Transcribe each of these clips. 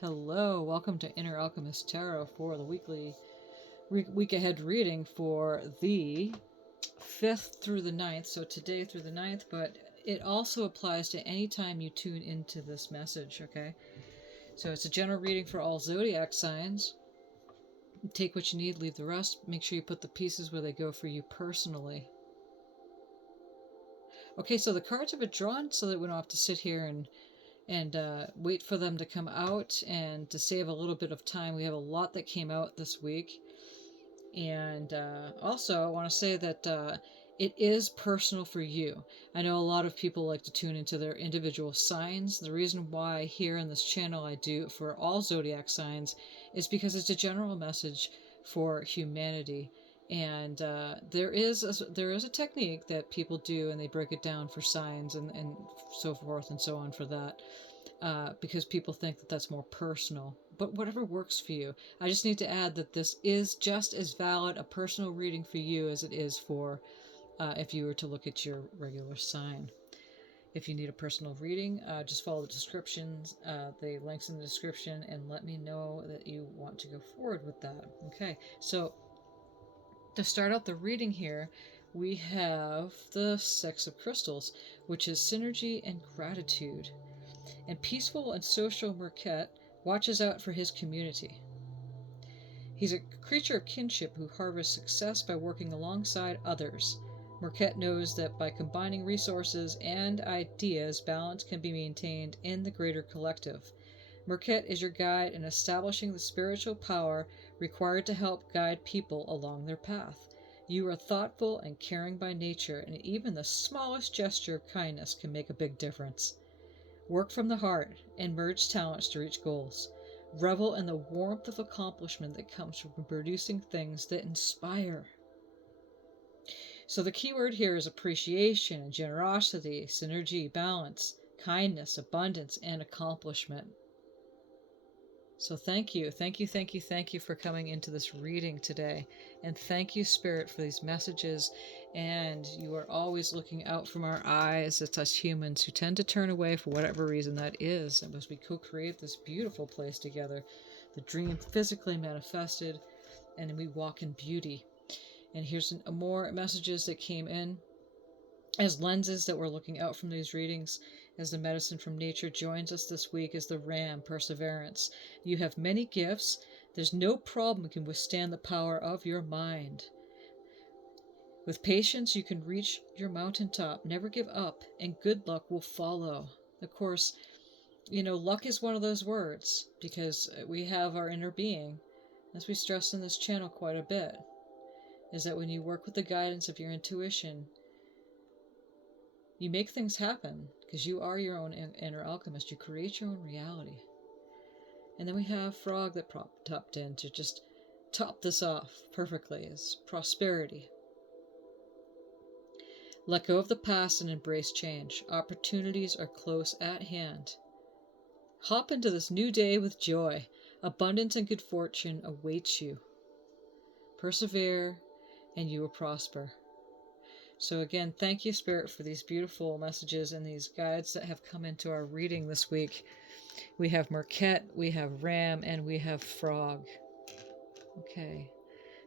Hello, welcome to Inner Alchemist Tarot for the weekly week ahead reading for the 5th through the 9th. So today through the 9th, but it also applies to any time you tune into this message, okay? So it's a general reading for all zodiac signs. Take what you need, leave the rest. Make sure you put the pieces where they go for you personally. Okay, so the cards have been drawn so that we don't have to sit here and wait for them to come out, and to save a little bit of time. We have a lot that came out this week. And also, I want to say that it is personal for you. I know a lot of people like to tune into their individual signs. The reason why here in this channel I do it for all zodiac signs is because it's a general message for humanity. And there is a technique that people do, and they break it down for signs and so forth and so on for that. Because people think that that's more personal. But whatever works for you. I just need to add that this is just as valid a personal reading for you as it is for if you were to look at your regular sign. If you need a personal reading, just follow the descriptions, the links in the description, and let me know that you want to go forward with that. Okay, so to start out the reading here, we have the Six of Crystals, which is synergy and gratitude. And peaceful and social Merket watches out for his community. He's a creature of kinship who harvests success by working alongside others. Merket knows that by combining resources and ideas, balance can be maintained in the greater collective. Merket is your guide in establishing the spiritual power required to help guide people along their path. You are thoughtful and caring by nature, and even the smallest gesture of kindness can make a big difference. Work from the heart and merge talents to reach goals. Revel in the warmth of accomplishment that comes from producing things that inspire. So the key word here is appreciation and generosity, synergy, balance, kindness, abundance, and accomplishment. So thank you for coming into this reading today. And thank you, Spirit, for these messages. And you are always looking out from our eyes. It's us humans who tend to turn away for whatever reason that is. And as we co-create this beautiful place together, the dream physically manifested, and we walk in beauty. And here's more messages that came in as lenses that we're looking out from these readings. As the medicine from nature joins us this week is the Ram, perseverance. You have many gifts. There's no problem that can withstand the power of your mind. With patience, you can reach your mountaintop. Never give up, and good luck will follow. Of course, luck is one of those words, because we have our inner being, as we stress in this channel quite a bit, is that when you work with the guidance of your intuition, you make things happen, because you are your own inner alchemist. You create your own reality. And then we have Frog that popped in to just top this off perfectly, is prosperity. Let go of the past and embrace change. Opportunities are close at hand. Hop into this new day with joy. Abundance and good fortune awaits you. Persevere, and you will prosper. So again, thank you, Spirit, for these beautiful messages and these guides that have come into our reading this week. We have Merket, we have Ram, and we have Frog. Okay,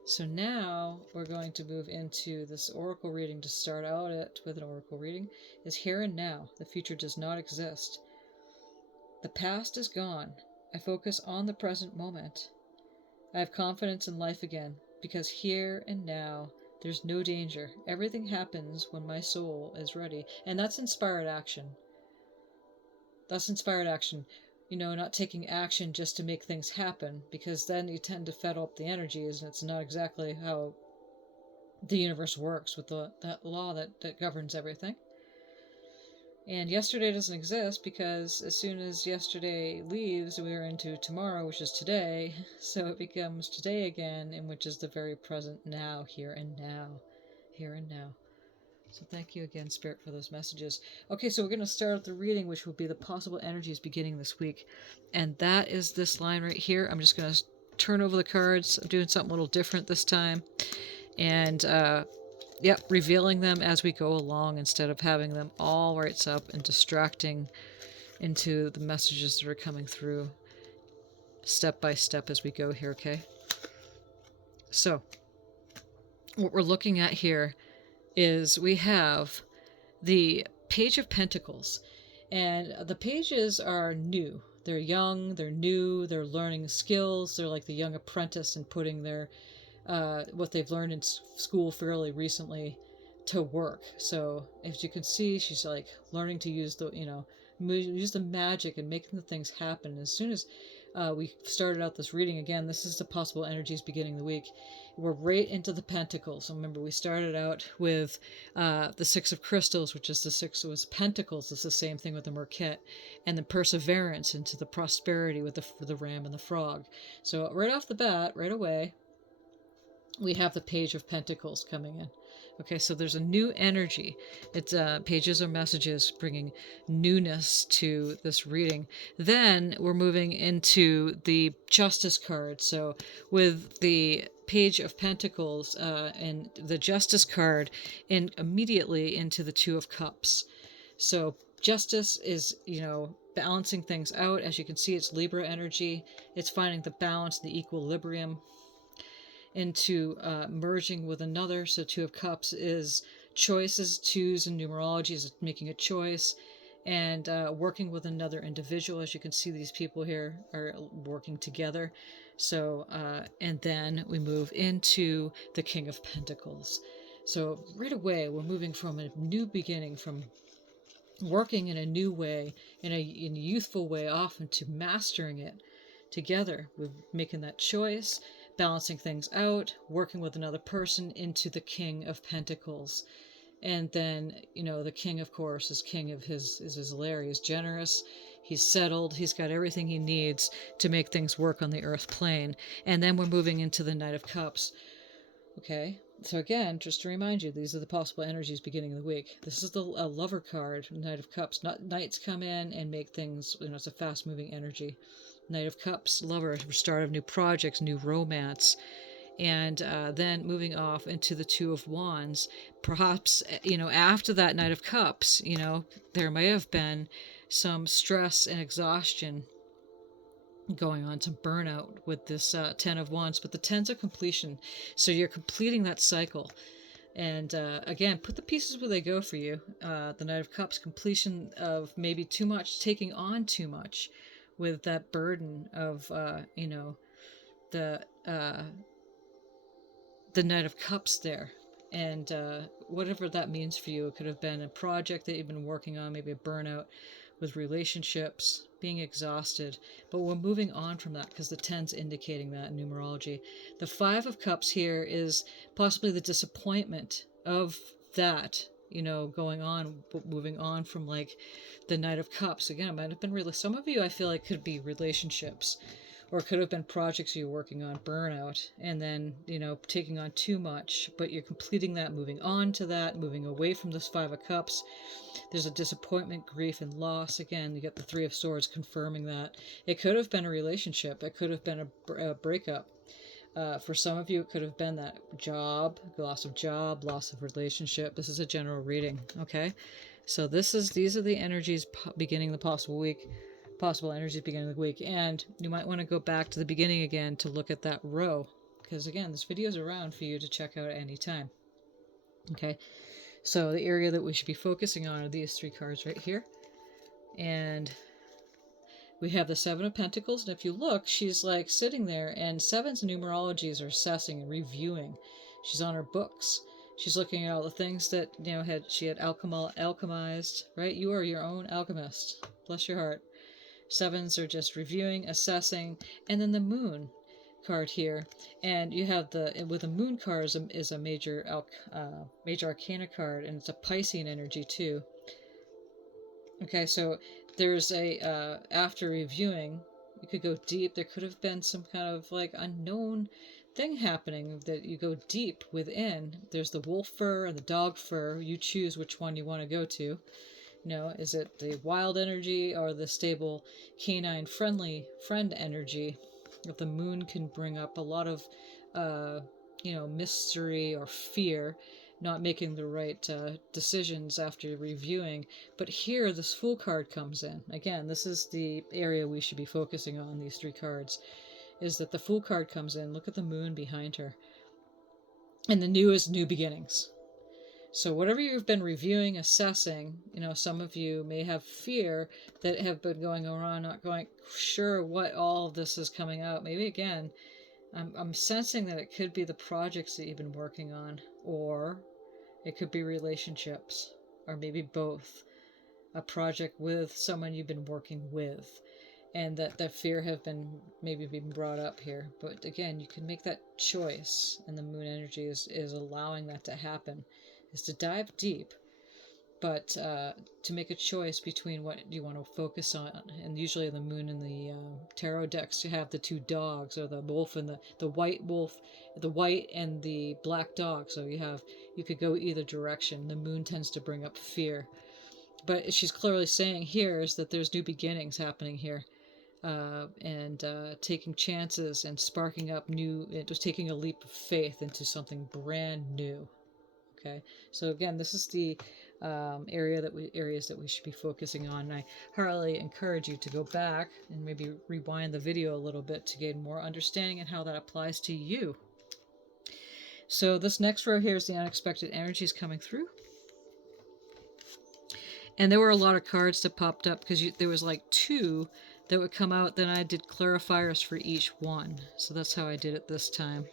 so now we're going to move into this oracle reading. To start out with an oracle reading is here and now. The future does not exist. The past is gone. I focus on the present moment. I have confidence in life again, because here and now there's no danger. Everything happens when my soul is ready. And that's inspired action. That's inspired action. Not taking action just to make things happen, because then you tend to fed up the energies, and it's not exactly how the universe works with that law that governs everything. And yesterday doesn't exist, because as soon as yesterday leaves, we're into tomorrow, which is today. So it becomes today again, and which is the very present now, here and now. Here and now. So thank you again, Spirit, for those messages. Okay, so we're going to start with the reading, which will be the possible energies beginning this week. And that is this line right here. I'm just going to turn over the cards. I'm doing something a little different this time. And revealing them as we go along, instead of having them all right up and distracting into the messages that are coming through. step by step as we go here, okay? So, what we're looking at here is we have the Page of Pentacles, and the pages are new. They're young, they're new, they're learning skills. They're like the young apprentice and putting their what they've learned in school fairly recently to work. So as you can see, she's like learning to use the use the magic and making the things happen. As soon as we started out this reading, again, this is the possible energies beginning the week. We're right into the Pentacles. So remember, we started out with the Six of Crystals, which is the Six of Pentacles. It's the same thing with the Marquette, and the Perseverance into the Prosperity with the Ram and the Frog. So right off the bat, right away, we have the Page of Pentacles coming in. Okay, so there's a new energy. It's pages or messages bringing newness to this reading. Then we're moving into the Justice card. So with the Page of Pentacles and the Justice card, and immediately into the Two of Cups. So Justice is, balancing things out. As you can see, it's Libra energy. It's finding the balance, the equilibrium into merging with another. So Two of Cups is choices, twos, and numerology is making a choice, and working with another individual. As you can see, these people here are working together. So and then we move into the King of Pentacles. So right away, we're moving from a new beginning, from working in a new way, in a youthful way, often to mastering it together. We're making that choice, balancing things out, working with another person, into the King of Pentacles. And then, the king, of course, is king of his lair. He's generous, he's settled, he's got everything he needs to make things work on the earth plane. And then we're moving into the Knight of Cups. Okay, so again, just to remind you, these are the possible energies beginning of the week. This is the Lover card, Knight of Cups. Knights come in and make things, it's a fast-moving energy. Knight of Cups, Lover, start of new projects, new romance. And then moving off into the Two of Wands. Perhaps, after that Knight of Cups, there may have been some stress and exhaustion going on, some burnout with this Ten of Wands, but the Tens are completion. So you're completing that cycle. And again, put the pieces where they go for you. The Knight of Cups, completion of maybe too much, taking on too much with that burden of, the Knight of Cups there. And whatever that means for you, it could have been a project that you've been working on, maybe a burnout with relationships, being exhausted. But we're moving on from that because the 10's indicating that in numerology. The Five of Cups here is possibly the disappointment of that, going on, moving on from like the Knight of Cups. Again, it might have been really, some of you I feel like could be relationships, or it could have been projects you're working on, burnout, and then, taking on too much, but you're completing that, moving on to that, moving away from this Five of Cups. There's a disappointment, grief, and loss. Again, you get the Three of Swords confirming that. It could have been a relationship. It could have been a breakup. For some of you, it could have been that job, loss of relationship. This is a general reading, okay? So these are the energies beginning the possible energies beginning of the week. And you might want to go back to the beginning again to look at that row, because again, this video is around for you to check out at any time. Okay, so the area that we should be focusing on are these three cards right here. And we have the Seven of Pentacles, and if you look, she's like sitting there, and sevens numerologies are assessing and reviewing. She's on her books. She's looking at all the things that, she had alchemized, right? You are your own alchemist. Bless your heart. Sevens are just reviewing, assessing, and then the Moon card here, and you have with the Moon card is a major arcana card, and it's a Piscean energy too. Okay, so there's after reviewing, you could go deep. There could have been some kind of like unknown thing happening that you go deep within. There's the wolf fur and the dog fur. You choose which one you want to go to. Is it the wild energy or the stable canine friend energy? If the Moon can bring up a lot of, mystery or fear, not making the right decisions after reviewing. But here, this Fool card comes in. Again, this is the area we should be focusing on, these 3 cards, is that the Fool card comes in. Look at the moon behind her. And the new is new beginnings. So whatever you've been reviewing, assessing, some of you may have fear that have been going around, not going sure what all of this is coming out. Maybe again, I'm sensing that it could be the projects that you've been working on, or it could be relationships, or maybe both. A project with someone you've been working with, and that fear have been maybe been brought up here. But again, you can make that choice, and the moon energy is allowing that to happen, is to dive deep, but to make a choice between what you want to focus on. And usually the moon in the tarot decks, you have the 2 dogs, or the wolf and the white wolf, the white and the black dog. So you could go either direction. The moon tends to bring up fear, but she's clearly saying here is that there's new beginnings happening here, and taking chances and sparking up new. It was taking a leap of faith into something brand new. Okay, so again, this is the areas that we should be focusing on. And I highly encourage you to go back and maybe rewind the video a little bit to gain more understanding and how that applies to you. So this next row here is the unexpected energies coming through. And there were a lot of cards that popped up because there was like 2 that would come out. Then I did clarifiers for each one. So that's how I did it this time.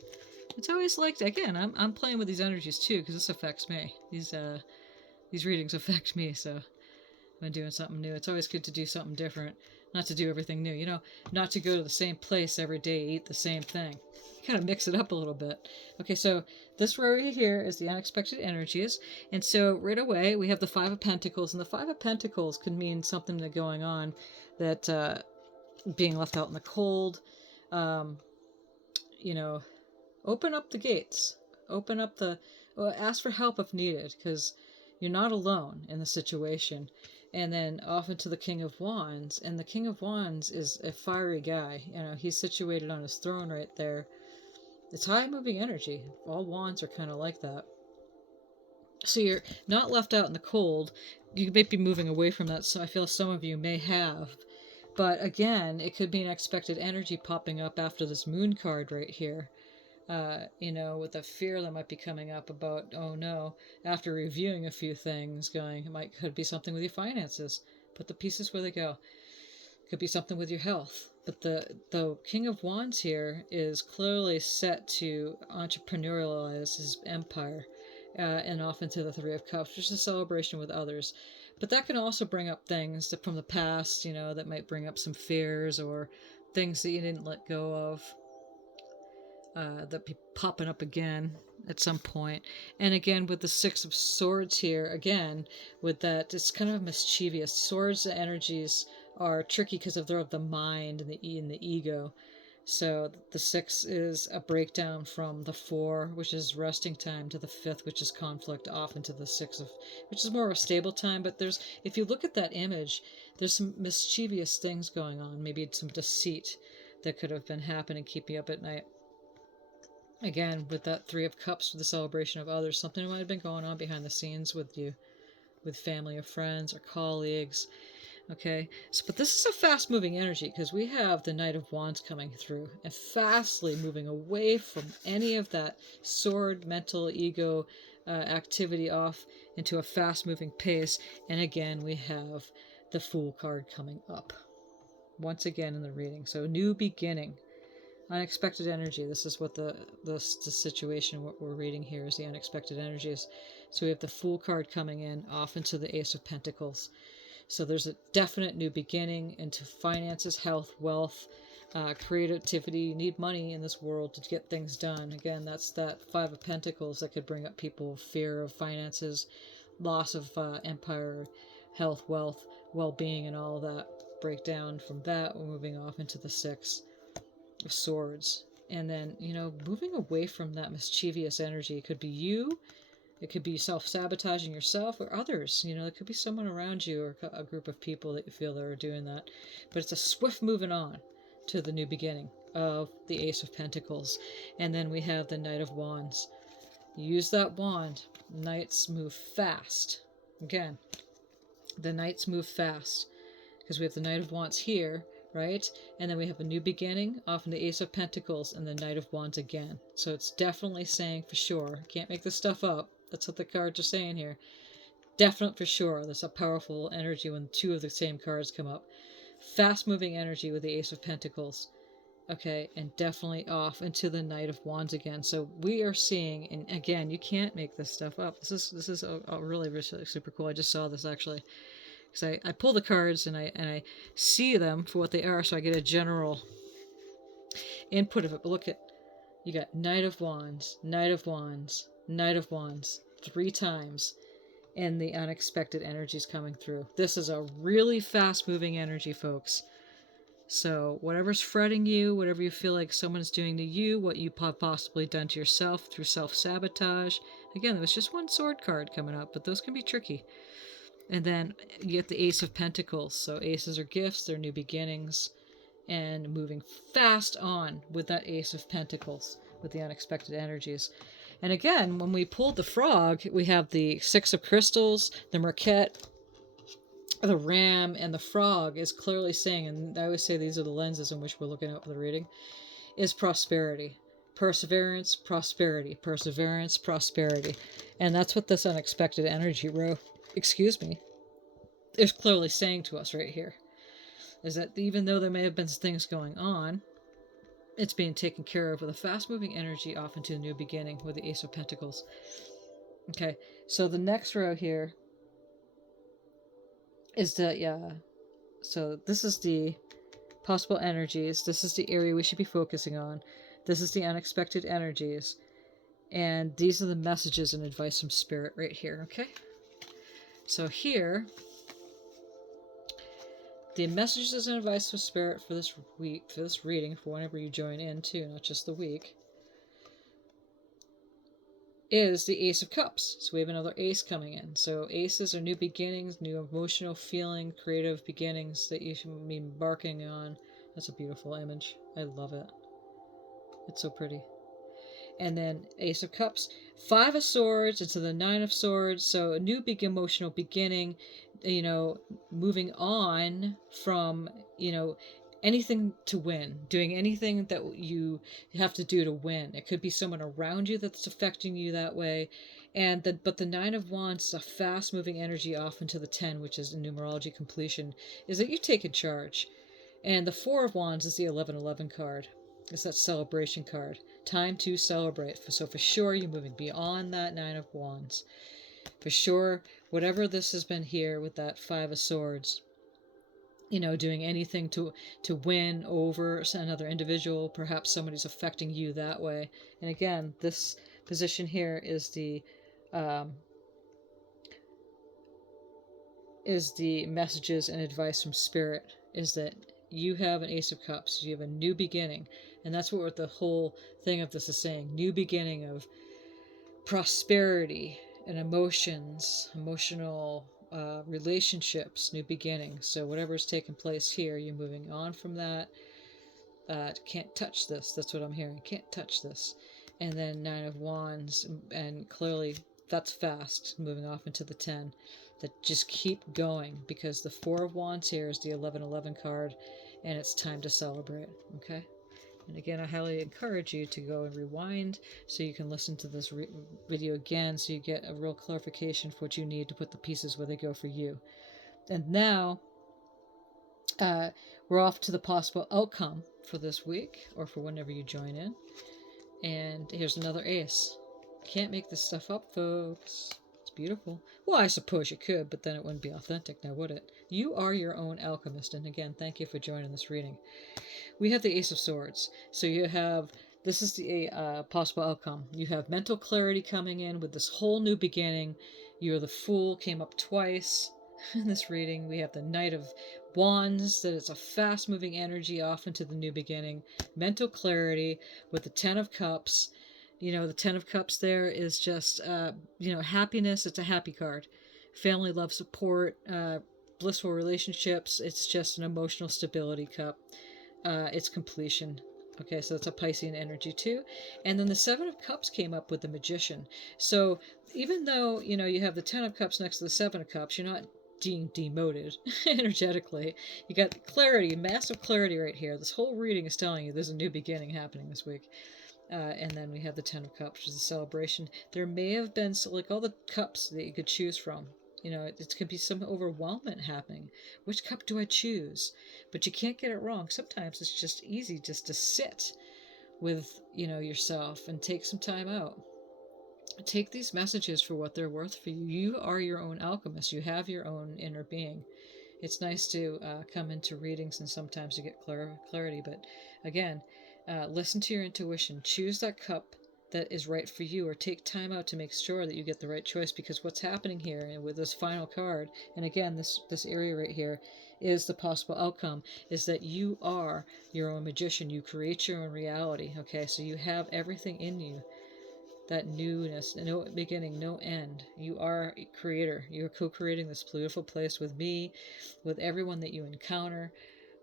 It's always like, again, I'm playing with these energies too, because this affects me. These readings affect me, so I've been doing something new. It's always good to do something different, not to do everything new. Not to go to the same place every day, eat the same thing. Kind of mix it up a little bit. Okay, so this row right here is the unexpected energies, and so right away we have the 5 of Pentacles, and the 5 of Pentacles can mean something that's going on, that being left out in the cold, open up the gates, ask for help if needed, because you're not alone in the situation. And then off into the King of Wands, and the King of Wands is a fiery guy. He's situated on his throne right there. It's high moving energy. All wands are kind of like that. So you're not left out in the cold. You may be moving away from that, so I feel some of you may have. But again, it could be an unexpected energy popping up after this moon card right here. With the fear that might be coming up about, oh no, after reviewing a few things, could be something with your finances. Put the pieces where they go. Could be something with your health. But the King of Wands here is clearly set to entrepreneurialize his empire, and off into the 3 of Cups, which is a celebration with others. But that can also bring up things from the past, that might bring up some fears or things that you didn't let go of. That be popping up again at some point. And again, with the 6 of Swords here, again, with that, it's kind of mischievous. Swords energies are tricky because they're of the mind and the ego. So the 6 is a breakdown from the 4, which is resting time, to the 5th, which is conflict, off into the 6 of, which is more of a stable time. But if you look at that image, there's some mischievous things going on. Maybe some deceit that could have been happening, keep you up at night. Again, with that 3 of Cups, with the celebration of others, something might have been going on behind the scenes with you, with family or friends or colleagues. Okay, but this is a fast-moving energy, because we have the Knight of Wands coming through and fastly moving away from any of that sword, mental, ego activity, off into a fast-moving pace. And again, we have the Fool card coming up once again in the reading. So new beginning. Unexpected energy. This is what the situation, what we're reading here, is the unexpected energies. So we have the Fool card coming in, off into the Ace of Pentacles. So there's a definite new beginning into finances, health, wealth, creativity. You need money in this world to get things done. Again, that's that 5 of Pentacles that could bring up people, fear of finances, loss of empire, health, wealth, well-being, and all of that. Breakdown from that. We're moving off into the 6 of Swords, and then moving away from that mischievous energy. It could be you, it could be self-sabotaging yourself or others. It could be someone around you or a group of people that you feel that are doing that. But it's a swift moving on to the new beginning of the Ace of Pentacles. And then we have the Knight of Wands. use that wand. Knights move fast. Again, the knights move fast because we have the Knight of Wands here, right? And then we have a new beginning, often the Ace of Pentacles, and the Knight of Wands again. So it's definitely saying for sure. Can't make this stuff up. That's what the cards are saying here. Definite for sure. There's a powerful energy when two of the same cards come up. Fast moving energy with the Ace of Pentacles. Okay, and definitely off into the Knight of Wands again. So we are seeing, and again, you can't make this stuff up. This is really, really super cool. I just saw this actually, because I pull the cards and I see them for what they are, so I get a general input of it. But look at, you got Knight of Wands, Knight of Wands, Knight of Wands 3 times, and the unexpected energies coming through. This is a really fast moving energy, folks. So whatever's fretting you, whatever you feel like someone's doing to you, what you possibly done to yourself through self-sabotage. Again, there was just one sword card coming up, but those can be tricky. And then you get the Ace of Pentacles. So aces are gifts, they're new beginnings, and moving fast on with that Ace of Pentacles with the unexpected energies. And again, when we pulled the frog, we have the Six of Crystals, the Marquette, the ram, and the frog is clearly saying, and I always say these are the lenses in which we're looking at for the reading, is prosperity. Perseverance, prosperity, perseverance, prosperity. And that's what this unexpected energy row, is clearly saying to us right here. Is that even though there may have been things going on, it's being taken care of with a fast-moving energy off into a new beginning with the Ace of Pentacles. Okay, so the next row here is so this is the possible energies. This is the area we should be focusing on. This is the unexpected energies. And these are the messages and advice from Spirit right here, okay? So here, the messages and advice from Spirit for this week, for this reading, for whenever you join in too, not just the week, is the Ace of Cups. So we have another ace coming in. So aces are new beginnings, new emotional feeling, creative beginnings that you should be embarking on. That's a beautiful image. I love it. It's so pretty. And then Ace of Cups, 5 of Swords into the 9 of Swords. So a new big emotional beginning, moving on from, anything to win, doing anything that you have to do to win. It could be someone around you that's affecting you that way. But the 9 of Wands is a fast moving energy off into the 10, which is numerology completion, is that you take in charge. And the 4 of Wands is the 1111 card. It's that celebration card. Time to celebrate. So for sure, you're moving beyond that 9 of Wands. For sure, whatever this has been here with that 5 of Swords, doing anything to win over another individual, perhaps somebody's affecting you that way. And again, this position here is the messages and advice from Spirit, is that you have an Ace of Cups, you have a new beginning, and that's what the whole thing of this is saying. New beginning of prosperity and emotions, emotional relationships, new beginnings. So whatever's taking place here, you're moving on from that. Can't touch this. That's what I'm hearing. Can't touch this. And then 9 of Wands, and clearly that's fast, moving off into the 10. That just keep going, because the 4 of Wands here is the 1111 card, and it's time to celebrate. Okay. And again, I highly encourage you to go and rewind so you can listen to this video again, so you get a real clarification for what you need to put the pieces where they go for you. And now, we're off to the possible outcome for this week, or for whenever you join in. And here's another ace. Can't make this stuff up, folks. It's beautiful. Well, I suppose you could, but then it wouldn't be authentic now, would it? You are your own alchemist. And again, thank you for joining this reading. We have the Ace of Swords. So you have, this is the possible outcome. You have mental clarity coming in with this whole new beginning. You're the Fool, came up twice in this reading. We have the Knight of Wands, that it's a fast moving energy off into the new beginning. Mental clarity with the 10 of Cups. The 10 of Cups there is just, happiness. It's a happy card. Family, love, support, blissful relationships. It's just an emotional stability cup. It's completion. Okay, so that's a Piscean energy too. And then the Seven of Cups came up with the Magician. So even though, you have the Ten of Cups next to the Seven of Cups, you're not being demoted energetically. You got clarity, massive clarity right here. This whole reading is telling you there's a new beginning happening this week. And then we have the Ten of Cups, which is a celebration. There may have been, like, all the cups that you could choose from. It could be some overwhelmment happening. Which cup do I choose? But you can't get it wrong. Sometimes it's just easy just to sit with, yourself and take some time out. Take these messages for what they're worth for you. You are your own alchemist. You have your own inner being. It's nice to come into readings and sometimes to get clarity. But again, listen to your intuition. Choose that cup that is right for you, or take time out to make sure that you get the right choice, because what's happening here with this final card, and again, this area right here is the possible outcome, is that you are your own magician. You create your own reality. Okay, so you have everything in you, that newness, no beginning, no end. You are a creator. You're co-creating this beautiful place with me, with everyone that you encounter,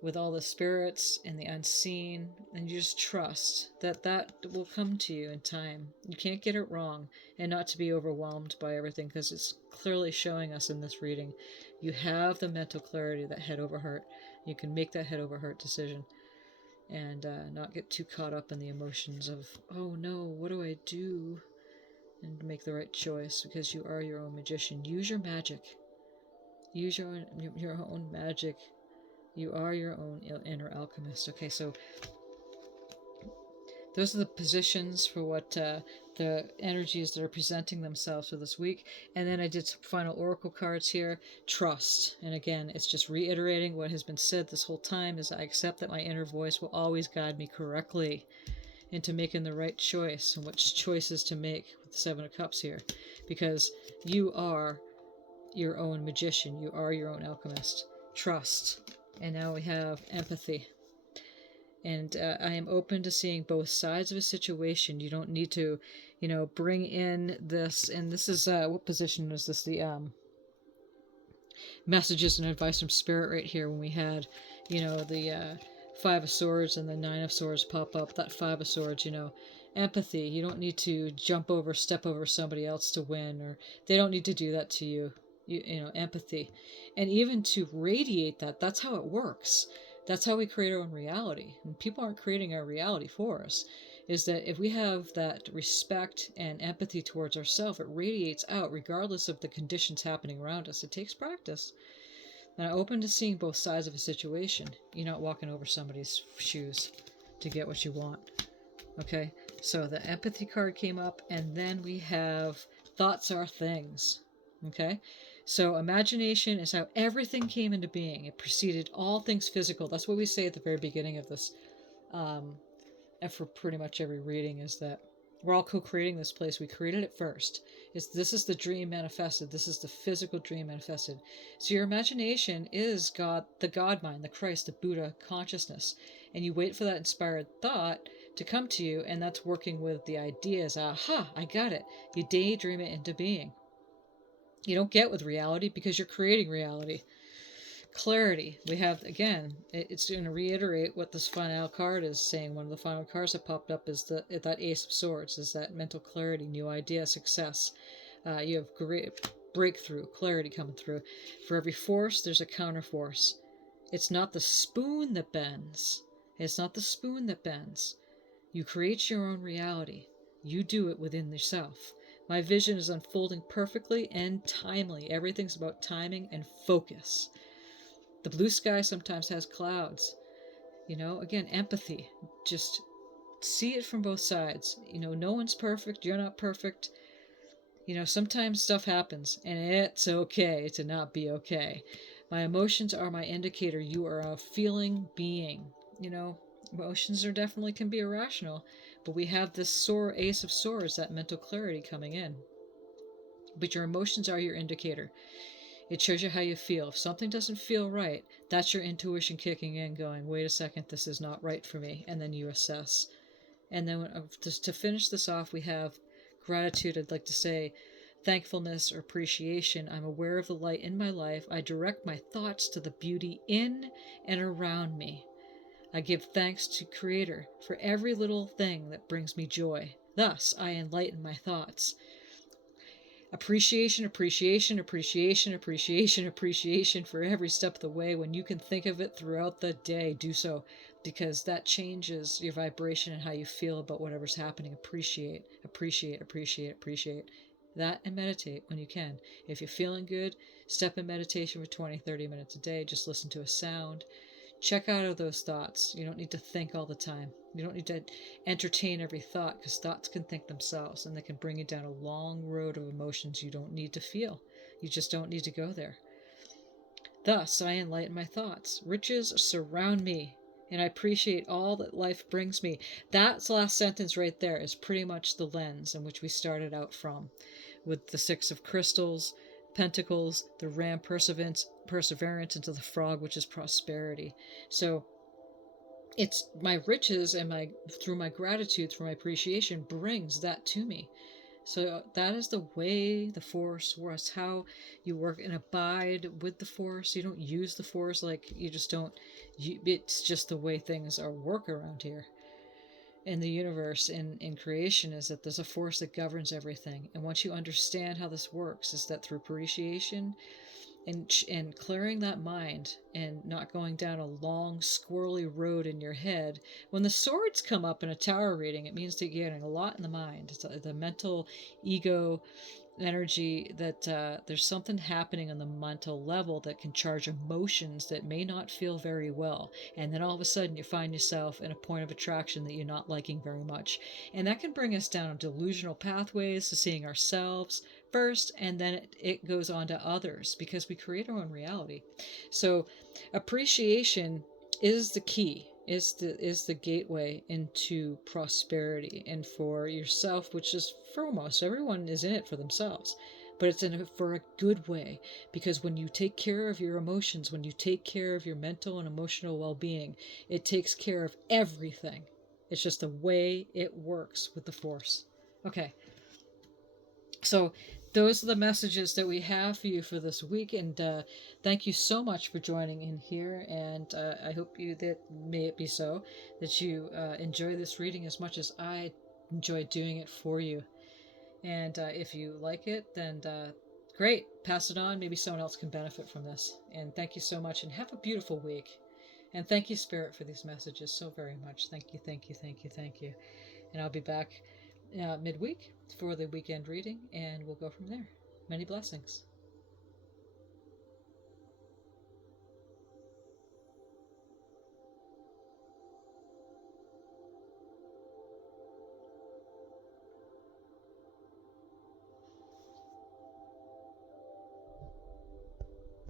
with all the spirits and the unseen, and you just trust that that will come to you in time. You can't get it wrong, and not to be overwhelmed by everything, because it's clearly showing us in this reading. You have the mental clarity, that head over heart. You can make that head over heart decision, and not get too caught up in the emotions of, oh no, what do I do? And make the right choice, because you are your own magician. Use your magic. Use your own magic. You are your own inner alchemist. Okay, so those are the positions for what the energies that are presenting themselves for this week. And then I did some final oracle cards here. Trust. And again, it's just reiterating what has been said this whole time, is I accept that my inner voice will always guide me correctly into making the right choice, and which choices to make with the Seven of Cups here. Because you are your own magician. You are your own alchemist. Trust. And now we have empathy. And I am open to seeing both sides of a situation. You don't need to, bring in this. And this is, what position was this? The messages and advice from Spirit right here, when we had, the Five of Swords and the Nine of Swords pop up. That Five of Swords, empathy. You don't need to step over somebody else to win, or they don't need to do that to you. Empathy. And even to radiate that, that's how it works. That's how we create our own reality. And people aren't creating our reality for us. Is that if we have that respect and empathy towards ourselves, it radiates out regardless of the conditions happening around us. It takes practice. And I'm open to seeing both sides of a situation. You're not walking over somebody's shoes to get what you want. Okay? So the empathy card came up, and then we have thoughts are things. Okay? So imagination is how everything came into being. It preceded all things physical. That's what we say at the very beginning of this. And for pretty much every reading, is that we're all co-creating this place. We created it first. This is the dream manifested. This is the physical dream manifested. So your imagination is God, the God mind, the Christ, the Buddha consciousness. And you wait for that inspired thought to come to you, and that's working with the ideas. Aha, I got it. You daydream it into being. You don't get with reality because you're creating reality. Clarity. We have, again, it's going to reiterate what this final card is saying. One of the final cards that popped up is that Ace of Swords, is that mental clarity, new idea, success. You have great breakthrough, clarity coming through. For every force, there's a counter force. It's not the spoon that bends. It's not the spoon that bends. You create your own reality. You do it within yourself. My vision is unfolding perfectly and timely. Everything's about timing and focus. The blue sky sometimes has clouds. Again, empathy. Just see it from both sides. No one's perfect. You're not perfect. Sometimes stuff happens, and it's okay to not be okay. My emotions are my indicator. You are a feeling being. Emotions definitely can be irrational, but we have this Ace of Swords, that mental clarity coming in. But your emotions are your indicator. It shows you how you feel. If something doesn't feel right, that's your intuition kicking in, going, wait a second, this is not right for me. And then you assess. And then to finish this off, we have gratitude. I'd like to say thankfulness or appreciation. I'm aware of the light in my life. I direct my thoughts to the beauty in and around me. I give thanks to Creator for every little thing that brings me joy. Thus, I enlighten my thoughts. Appreciation, appreciation, appreciation, appreciation, appreciation for every step of the way. When you can think of it throughout the day, do so, because that changes your vibration and how you feel about whatever's happening. Appreciate, appreciate, appreciate, appreciate that, and meditate when you can. If you're feeling good, step in meditation for 20, 30 minutes a day. Just listen to a sound. Check out of those thoughts. You don't need to think all the time. You don't need to entertain every thought, because thoughts can think themselves and they can bring you down a long road of emotions you don't need to feel. You just don't need to go there. Thus, I enlighten my thoughts. Riches surround me, and I appreciate all that life brings me. That last sentence right there is pretty much the lens in which we started out from, with the Six of Crystals, Pentacles, the Ram, perseverance, into the Frog, which is prosperity. So it's my riches, and through my gratitude, through my appreciation, brings that to me. So that is the way the Force works, how you work and abide with the Force. You don't use the Force, like you just don't. It's just the way things are work around here in the universe, in creation, is that there's a force that governs everything. And once you understand how this works, is that through appreciation and clearing that mind and not going down a long squirrely road in your head. When the swords come up in a tarot reading, it means that you're getting a lot in the mind. It's the mental ego energy, that there's something happening on the mental level that can charge emotions that may not feel very well, and then all of a sudden you find yourself in a point of attraction that you're not liking very much, and that can bring us down delusional pathways to seeing ourselves first, and then it goes on to others, because we create our own reality. So appreciation is the key, is the gateway into prosperity, and for yourself, which is foremost. Everyone is in it for themselves, but it's in it for a good way, because when you take care of your emotions, when you take care of your mental and emotional well-being, it takes care of everything. It's just the way it works with the Force. Okay, so those are the messages that we have for you for this week, and thank you so much for joining in here, and I hope may it be so, that you enjoy this reading as much as I enjoy doing it for you. And if you like it, then great, pass it on. Maybe someone else can benefit from this. And thank you so much, and have a beautiful week. And thank you, Spirit, for these messages so very much. Thank you, thank you, thank you, thank you. And I'll be back midweek for the weekend reading, and we'll go from there. Many blessings.